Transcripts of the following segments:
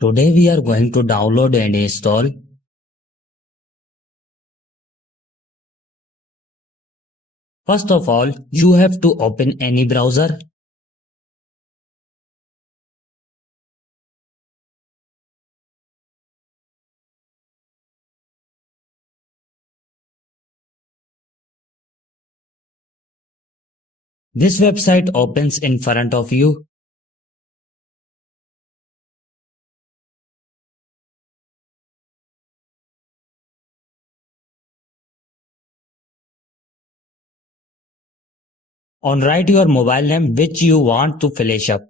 Today we are going to download and install First of all, you have to open any browser. This website opens in front of you. On write your mobile name which you want to flash up.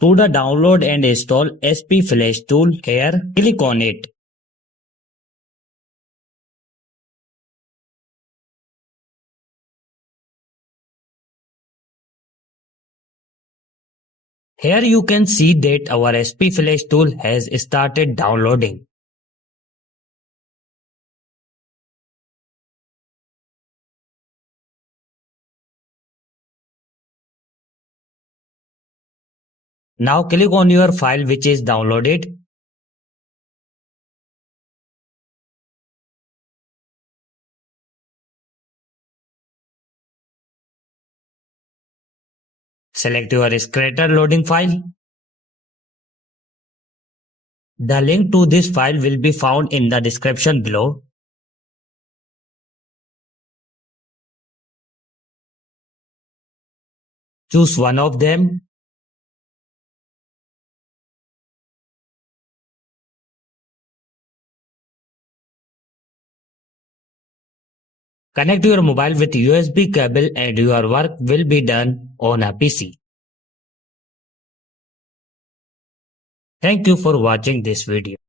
To the download and install SP Flash tool, here click on it. Here you can see that our SP Flash tool has started downloading. Now click on your file which is downloaded. Select your Scratter loading file. The link to this file will be found in the description below. Choose one of them. Connect your mobile with USB cable and your work will be done on a PC. Thank you for watching this video.